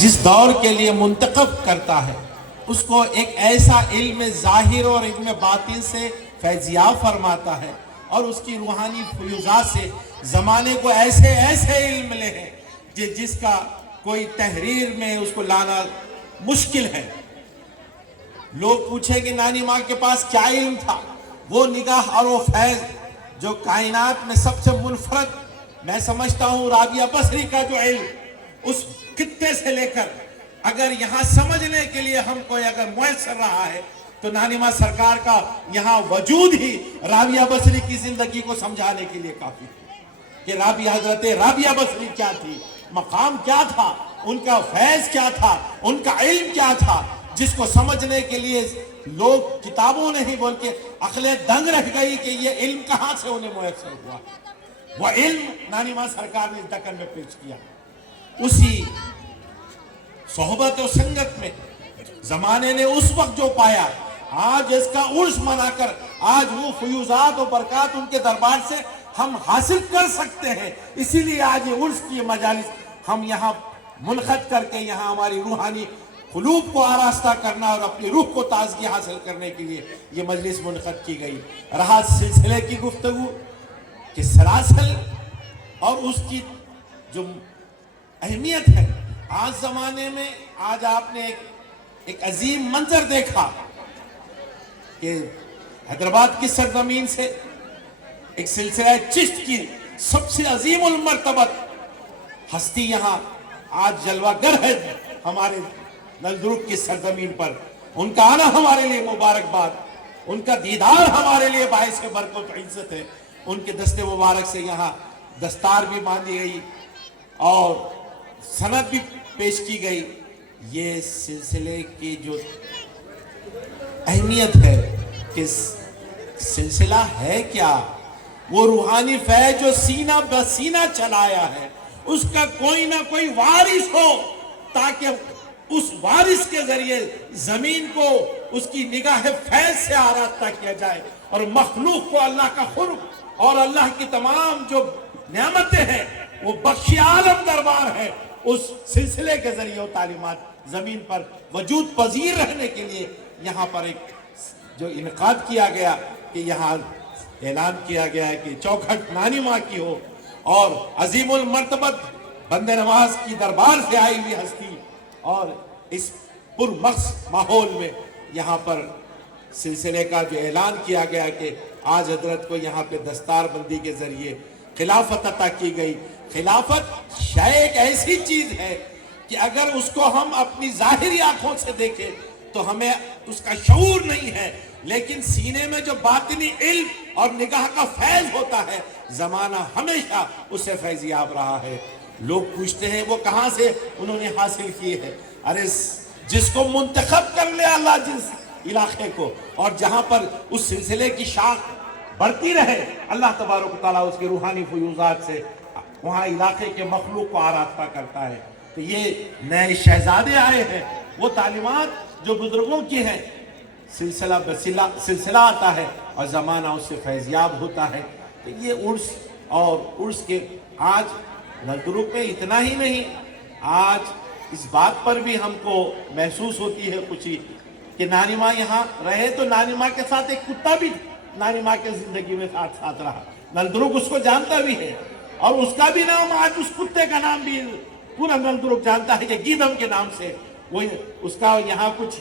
جس دور کے لیے منتخب کرتا ہے اس کو ایک ایسا علم ظاہر اور علم باطن سے فیضیاب فرماتا ہے، اور اس کی روحانی فیوزات سے زمانے کو ایسے ایسے علم ملے ہیں جس کا کوئی تحریر میں اس کو لانا مشکل ہے۔ لوگ پوچھیں کہ نانی ماں کے پاس کیا علم تھا، وہ نگاہ اور وہ فیض جو کائنات میں سب سے منفرد، میں سمجھتا ہوں رابعہ بصری کا جو علم اس خطے سے لے کر اگر یہاں سمجھنے کے لیے ہم کو اگر میسر رہا ہے تو نانی ماں سرکار کا یہاں وجود ہی رابعہ بصری کی زندگی کو سمجھانے کے لیے کافی ہے کہ حضرت رابعہ بصری کیا تھی، مقام کیا تھا، ان کا فیض کیا تھا، ان کا علم کیا تھا، جس کو سمجھنے کے لیے لوگ کتابوں نہیں بول کے عقلیں دنگ رہ گئی کہ یہ علم کہاں سے انہیں میسر ہوا۔ وہ علم نانی ماں سرکار نے اس دکن میں پیش کیا۔ اسی صحبت و سنگت میں زمانے نے اس وقت جو پایا، آج اس کا عرس منا کر آج وہ فیوزات و برکات ان کے دربار سے ہم حاصل کر سکتے ہیں۔ اسی لیے آج یہ عرس کی مجالس ہم یہاں منعقد کر کے یہاں ہماری روحانی قلوب کو آراستہ کرنا اور اپنی روح کو تازگی حاصل کرنے کے لیے یہ مجلس منعقد کی گئی۔ رہا سلسلے کی گفتگو کہ سلاسل اور اس کی جو اہمیت ہے، آج زمانے میں آج آپ نے ایک عظیم منظر دیکھا کہ حیدرآباد کی سرزمین سے ایک سلسلہ چشت کی سب سے عظیم المرتبت ہستی یہاں آج جلوہ گر ہے ہمارے نلدرگ کی سرزمین پر۔ ان کا آنا ہمارے لیے مبارکباد، ان کا دیدار ہمارے لیے باعث برکت و عزت ہے۔ ان کے دست مبارک سے یہاں دستار بھی باندھی گئی اور سند بھی پیش کی گئی۔ یہ سلسلے کی جو اہمیت ہے کہ سلسلہ ہے کیا، وہ روحانی فیض جو سینہ بسینہ چلایا ہے، اس کا کوئی نہ کوئی وارث ہو تاکہ اس وارث کے ذریعے زمین کو اس کی نگاہ فیض سے آراستہ کیا جائے اور مخلوق کو اللہ کا خلق اور اللہ کی تمام جو نعمتیں ہیں وہ بخش عالم دربار ہے، اس سلسلے کے ذریعے وہ تعلیمات زمین پر وجود پذیر رہنے کے لیے یہاں پر ایک جو انعقاد کیا گیا کہ یہاں اعلان کیا گیا ہے کہ چوکھٹ نانی ماں کی ہو اور عظیم المرتبت بندے نواز کی دربار سے آئی ہوئی ہستی، اور اس پرمخص ماحول میں یہاں پر سلسلے کا جو اعلان کیا گیا کہ آج حضرت کو یہاں پہ دستار بندی کے ذریعے خلافت عطا کی گئی۔ خلافت ایک ایسی چیز ہے کہ اگر اس کو ہم اپنی ظاہری آنکھوں سے دیکھیں تو ہمیں اس کا شعور نہیں ہے، لیکن سینے میں جو باطنی علم اور نگاہ کا فیض ہوتا ہے زمانہ ہمیشہ اس سے فیضیاب رہا ہے۔ لوگ پوچھتے ہیں وہ کہاں سے انہوں نے حاصل کیے ہیں۔ ارے جس کو منتخب کر لے اللہ جس علاقے کو، اور جہاں پر اس سلسلے کی شاخ بڑھتی رہے، اللہ تبارک و تعالیٰ اس کے روحانی فیوزات سے وہاں علاقے کے مخلوق کو آراستہ کرتا ہے۔ تو یہ نئے شہزادے آئے ہیں، وہ تعلیمات جو بزرگوں کی ہیں، سلسلہ آتا ہے اور زمانہ اس سے فیضیاب ہوتا ہے۔ تو یہ عرس اور عرس کے آج نلدرگ میں اتنا ہی نہیں، آج اس بات پر بھی ہم کو محسوس ہوتی ہے خوشی کہ نانی ماں یہاں رہے تو نانی ماں کے ساتھ ایک کتا بھی نانی ماں کے زندگی میں ساتھ رہا۔ نلدرگ اس کو جانتا بھی ہے اور اس کا بھی نام آج اس کتے کا نام بھی پورا نلدرگ جانتا ہے کہ گیدم کے نام سے۔ وہ اس کا یہاں کچھ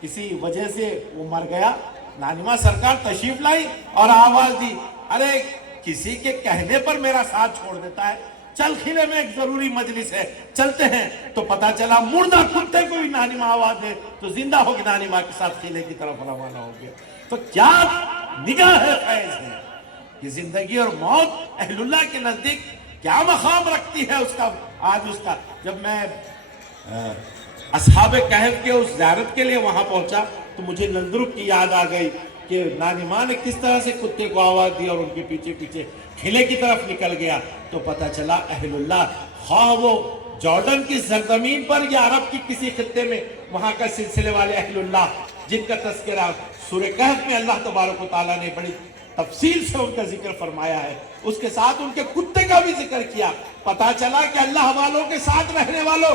کسی وجہ سے وہ مر گیا، نانی ماں سرکار تشریف لائی اور آواز دی، ارے کسی کے کہنے پر میرا ساتھ چھوڑ دیتا ہے، چل کھلے میں ایک ضروری مجلس ہے، چلتے ہیں۔ تو پتا چلا مردہ کتے کو بھی نانی ماں آواز دے تو زندہ ہو کے نانی ماں کے ساتھ کھلے کی طرف روانہ ہو گیا۔ تو کیا نگاہ فیض ہے کہ زندگی اور موت اہل اللہ کے نزدیک کیا مقام رکھتی ہے اس کا۔ آج اس کا جب میں اصحاب کہف کے اس زیارت کے لیے وہاں پہنچا تو مجھے نلدرگ کی یاد آ گئی کہ نانی ماں نے کس طرح سے کتے کو آواز دی اور ان کے پیچھے پیچھے کھلے کی طرف نکل گیا۔ تو پتہ چلا اہل اللہ، خواہ وہ جارڈن کی سرزمین پر یا عرب کی کسی خطے میں، وہاں کا سلسلے والے اہل اللہ جن کا تذکرہ سورہ کہف میں اللہ تبارک و تعالیٰ نے بڑی تفصیل سے ان کا ذکر فرمایا ہے، اس کے ساتھ ان کے کتے کا بھی ذکر کیا۔ پتہ چلا کہ اللہ والوں کے ساتھ رہنے والوں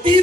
3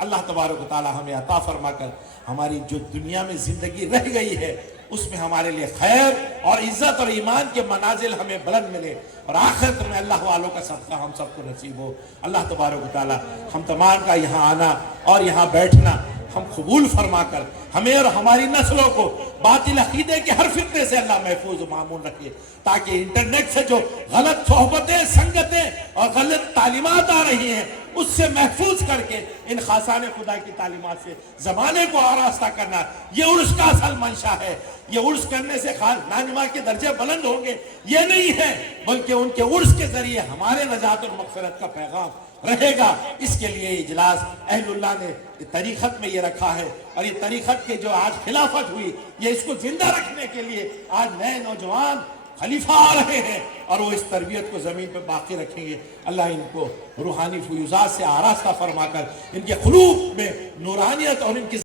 اللہ تبارک و تعالی ہمیں عطا فرما کر ہماری جو دنیا میں زندگی رہ گئی ہے اس میں ہمارے لیے خیر اور عزت اور ایمان کے منازل ہمیں بلند ملے، اور آخرت میں اللہ والوں کا صدقہ ہم سب کو نصیب ہو۔ اللہ تبارک و تعالی ہم تمام کا یہاں آنا اور یہاں بیٹھنا ہم قبول فرما کر ہمیں اور ہماری نسلوں کو باطل عقیدے کے ہر فتنے سے اللہ محفوظ و معمون رکھے، تاکہ انٹرنیٹ سے جو غلط صحبتیں، سنگتیں اور غلط تعلیمات آ رہی ہیں اس سے محفوظ کر کے ان خاصان خدا کی تعلیمات سے زمانے کو آراستہ کرنا، یہ عرس کا اصل منشا ہے۔ یہ عرس کرنے سے نانما کے درجے بلند ہوں گے یہ نہیں ہے، بلکہ ان کے عرس کے ذریعے ہمارے نجات اور مغفرت کا پیغام رہے گا۔ اس کے لیے اجلاس اہل اللہ نے طریقت میں یہ رکھا ہے، اور یہ طریقت کے جو آج خلافت ہوئی یہ اس کو زندہ رکھنے کے لیے آج نئے نوجوان خلیفہ آ رہے ہیں، اور وہ اس تربیت کو زمین پہ باقی رکھیں گے۔ اللہ ان کو روحانی فیوزات سے آراستہ فرما کر ان کے قلوب میں نورانیت اور ان کی